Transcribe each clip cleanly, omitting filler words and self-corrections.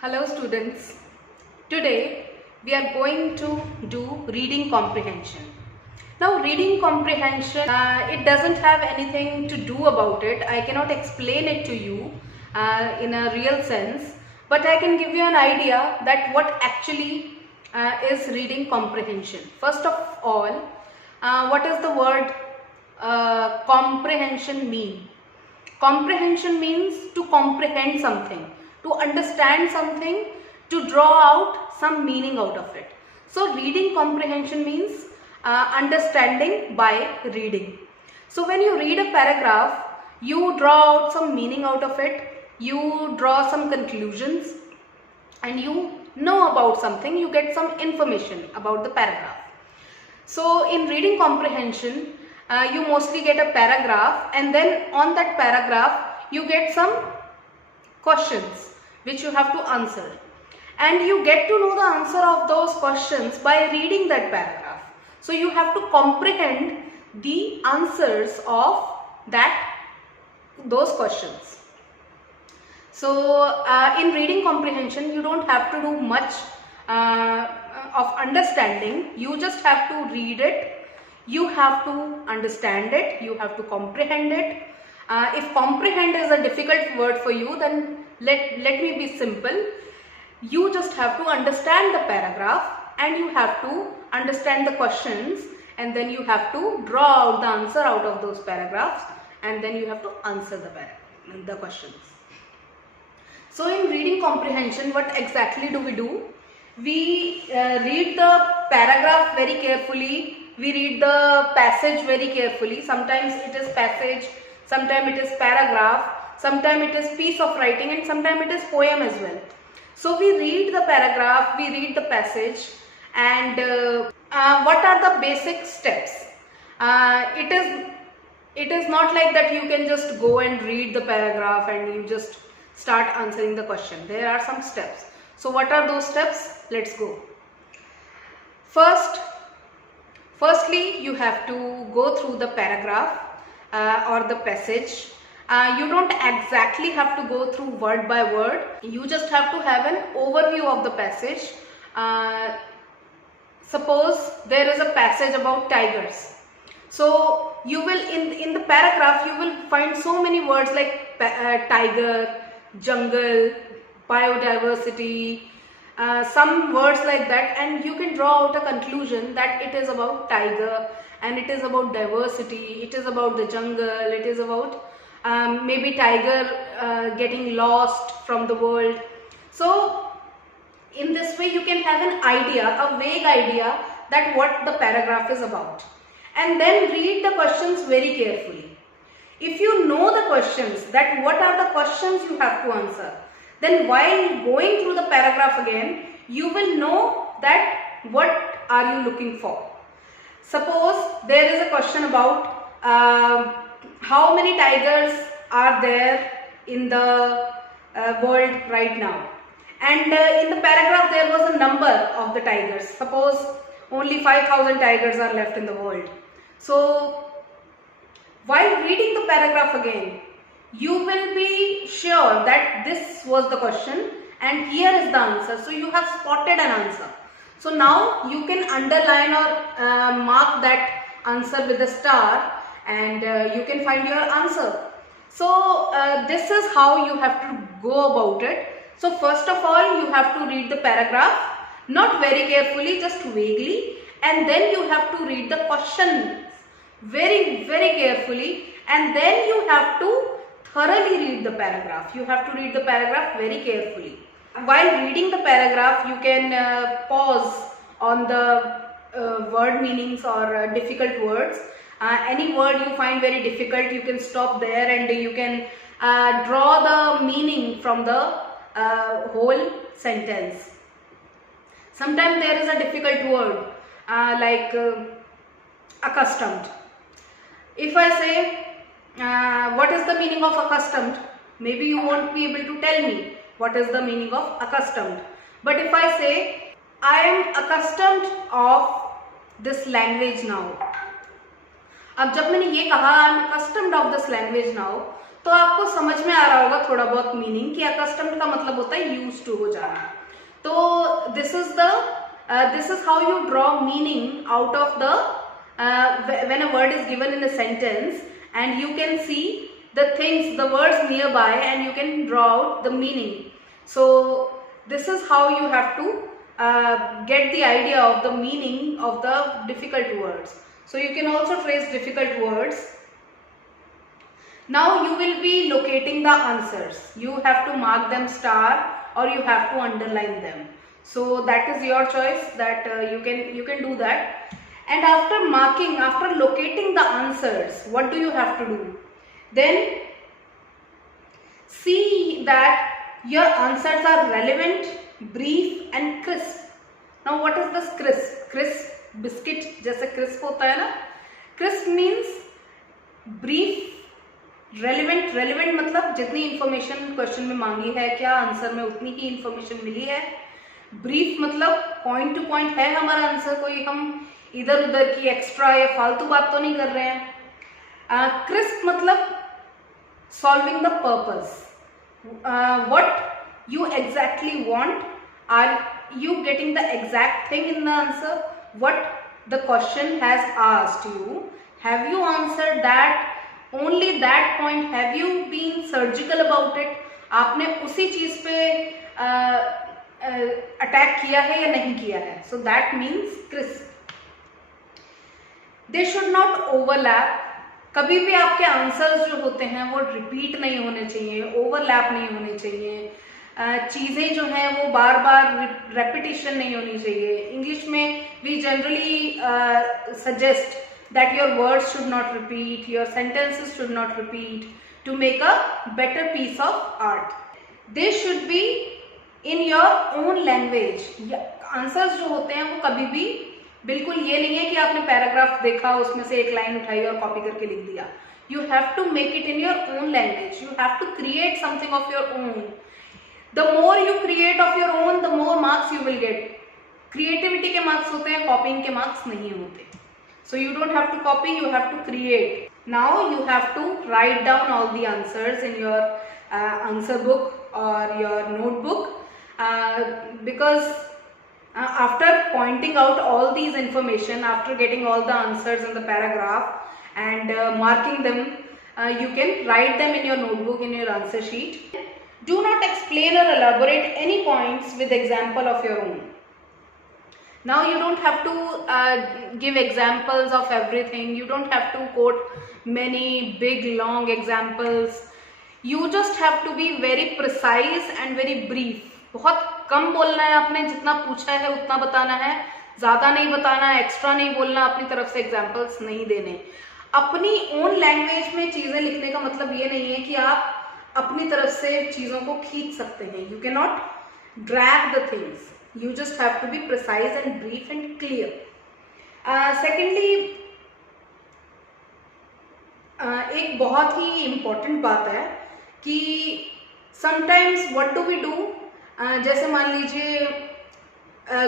Hello students, today we are going to do reading comprehension. Now reading comprehension, it doesn't have anything to do about it. I cannot explain it to you in a real sense, but I can give you an idea that what actually is reading comprehension. First of all, what does the word comprehension mean? Comprehension means to comprehend something, to understand something, to draw out some meaning out of it. So reading comprehension means understanding by reading. So when you read a paragraph, you draw out some meaning out of it, you draw some conclusions, and you know about something, you get some information about the paragraph. So in reading comprehension, you mostly get a paragraph, and then on that paragraph you get some questions which you have to answer, and you get to know the answer of those questions by reading that paragraph. So you have to comprehend the answers of those questions. So in reading comprehension, you don't have to do much of understanding. You just have to read it, you have to understand it, you have to comprehend it. If comprehend is a difficult word for you, then let me be simple. You just have to understand the paragraph, and you have to understand the questions, and then you have to draw out the answer out of those paragraphs, and then you have to answer the questions. So in reading comprehension, what exactly do? We read the paragraph very carefully, we read the passage very carefully. Sometimes it is passage, sometimes it is paragraph, sometimes it is piece of writing, and sometimes it is poem as well. So we read the paragraph, we read the passage, and what are the basic steps? It is not like that you can just go and read the paragraph and you just start answering the question. There are some steps. So what are those steps? Let's go. Firstly, you have to go through the paragraph or the passage. You don't exactly have to go through word by word. You just have to have an overview of the passage. Suppose there is a passage about tigers. So you will, in the paragraph, you will find so many words like tiger, jungle, biodiversity, some words like that, and you can draw out a conclusion that it is about tiger, and it is about diversity, it is about the jungle, it is about maybe tiger getting lost from the world. So in this way you can have an idea, a vague idea, that what the paragraph is about, and then read the questions very carefully. If you know the questions, that what are the questions you have to answer, then while going through the paragraph again, you will know that what are you looking for. Suppose there is a question about how many tigers are there in the world right now, and in the paragraph there was a number of the tigers. Suppose only 5,000 tigers are left in the world. So while reading the paragraph again, you will be sure that this was the question and here is the answer. So you have spotted an answer. So now you can underline or mark that answer with a star, and you can find your answer. So this is how you have to go about it. So first of all, you have to read the paragraph, not very carefully, just vaguely, and then you have to read the questions very carefully, and then you have to thoroughly read the paragraph. You have to read the paragraph very carefully. While reading the paragraph, you can pause on the word meanings or difficult words. Any word you find very difficult, you can stop there and you can draw the meaning from the whole sentence. Sometimes there is a difficult word like accustomed. If I say what is the meaning of accustomed, maybe you won't be able to tell me what is the meaning of accustomed. But if I say I am accustomed of this language now, अब जब मैंने ये कहा I am accustomed of this language now, तो आपको समझ में आ रहा होगा थोड़ा बहुत मीनिंग कि अकस्टम्ड का मतलब होता है यूज टू हो जाना. तो this is how you draw meaning out of the when a word is given in a sentence, and you can see the things, the words nearby, and you can draw out the meaning. So this is how you have to get the idea of the meaning of the difficult words. So you can also trace difficult words. Now you will be locating the answers. You have to mark them star or you have to underline them. So that is your choice, that you can do that. And after marking, after locating the answers, what do you have to do? Then see that your answers are relevant, brief and crisp. Now what is this crisp? Crisp, biscuit जैसे crisp होता है ना. Crisp means brief, relevant. Relevant मतलब जितनी information question में मांगी है, क्या आंसर में उतनी ही information मिली है. Brief मतलब point to point है हमारा आंसर, कोई हम इधर उधर की एक्स्ट्रा या फालतू बात तो नहीं कर रहे हैं. क्रिस्प मतलब solving the purpose. What you exactly want, are you getting the exact thing in the answer, what the question has asked you, have you answered that, only that point, have you been surgical about it, आपने उसी चीज पे attack किया है या नहीं किया है. So that means crisp. They should not overlap. कभी भी आपके आंसर्स जो होते हैं वो रिपीट नहीं होने चाहिए, ओवरलैप नहीं होने चाहिए. चीज़ें जो हैं वो बार बार रेपिटेशन नहीं होनी चाहिए. इंग्लिश में we generally suggest that your words should not repeat, your sentences should not repeat to make a better piece of art. They should be in your own language. Answers जो होते हैं वो कभी भी बिल्कुल ये नहीं है कि आपने पैराग्राफ देखा, उसमें से एक लाइन उठाई और कॉपी करके लिख दिया. You have to make it in your own language. You have to create something of your own. The more you create of your own, the more marks you will get. Creativity के marks होते हैं, copying के marks नहीं होते. So you don't have to copy, you have to create. Now you have to write down all the answers in your answer book और your notebook, because after pointing out all these information, after getting all the answers in the paragraph and marking them, you can write them in your notebook, in your answer sheet. Do not explain or elaborate any points with example of your own. Now you don't have to give examples of everything. You don't have to quote many big long examples. You just have to be very precise and very brief. बहुत कम बोलना है आपने, जितना पूछा है उतना बताना है, ज़्यादा नहीं बताना, एक्स्ट्रा नहीं बोलना, अपनी तरफ से एग्जाम्पल्स नहीं देने. अपनी ओन लैंग्वेज में चीज़ें लिखने का मतलब ये नहीं है कि आप अपनी तरफ से चीज़ों को खींच सकते हैं. You can not drag the things. You just have to be precise and brief and clear. Secondly, एक बहुत ही इम्पोर्टेंट बात है कि sometimes what do we do. जैसे मान लीजिए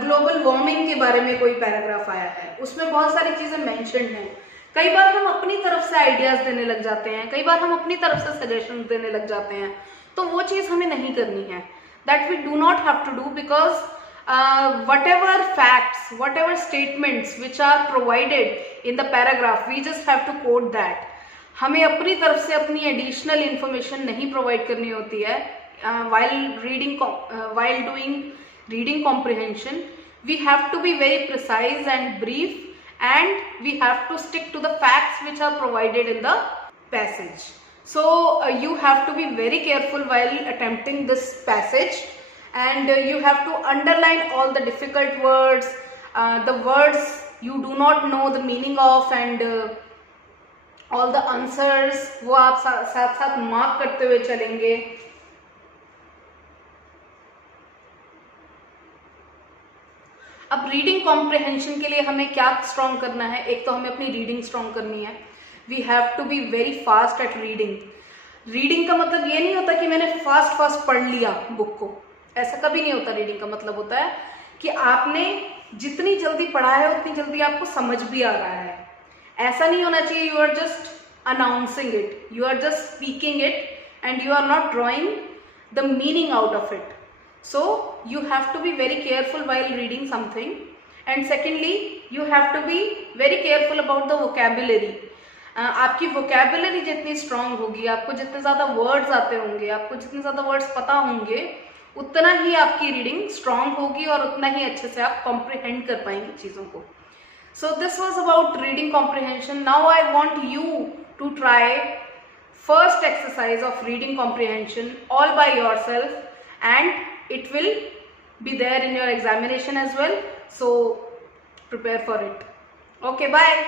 ग्लोबल वार्मिंग के बारे में कोई पैराग्राफ आया है, उसमें बहुत सारी चीज़ें मेंशन्ड हैं. कई बार हम अपनी तरफ से आइडियाज़ देने लग जाते हैं, कई बार हम अपनी तरफ से सजेशंस देने लग जाते हैं. तो वो चीज़ हमें नहीं करनी है. That we do not have to do, because whatever facts, whatever statements which are provided in the paragraph, we just have to quote that. हमें अपनी तरफ से अपनी एडिशनल इंफॉर्मेशन नहीं प्रोवाइड करनी होती है. While doing reading comprehension, we have to be very precise and brief, and we have to stick to the facts which are provided in the passage. So you have to be very careful while attempting this passage, and you have to underline all the difficult words, the words you do not know the meaning of, and all the answers वो आप साथ साथ mark करते हुए चलेंगे. अब reading comprehension के लिए हमें क्या स्ट्रॉन्ग करना है? एक तो हमें अपनी रीडिंग स्ट्रॉन्ग करनी है. We have to be very fast at reading. Reading का मतलब ये नहीं होता कि मैंने फास्ट पढ़ लिया बुक को, ऐसा कभी नहीं होता. रीडिंग का मतलब होता है कि आपने जितनी जल्दी पढ़ा है उतनी जल्दी आपको समझ भी आ रहा है. ऐसा नहीं होना चाहिए you are just announcing it. You are just speaking it and you are not drawing the meaning out of it. So you have to be very careful while reading something. And secondly, you have to be very careful about the vocabulary. आपकी vocabulary जितनी strong होगी, आपको जितने ज़्यादा words आते होंगे, आपको जितने ज़्यादा words पता होंगे, उतना ही आपकी reading strong होगी और उतना ही अच्छे से आप comprehend कर पाएंगे चीज़ों को. So this was about reading comprehension. Now I want you to try first exercise of reading comprehension all by yourself, and it will be there in your examination as well. So prepare for it. Okay, bye.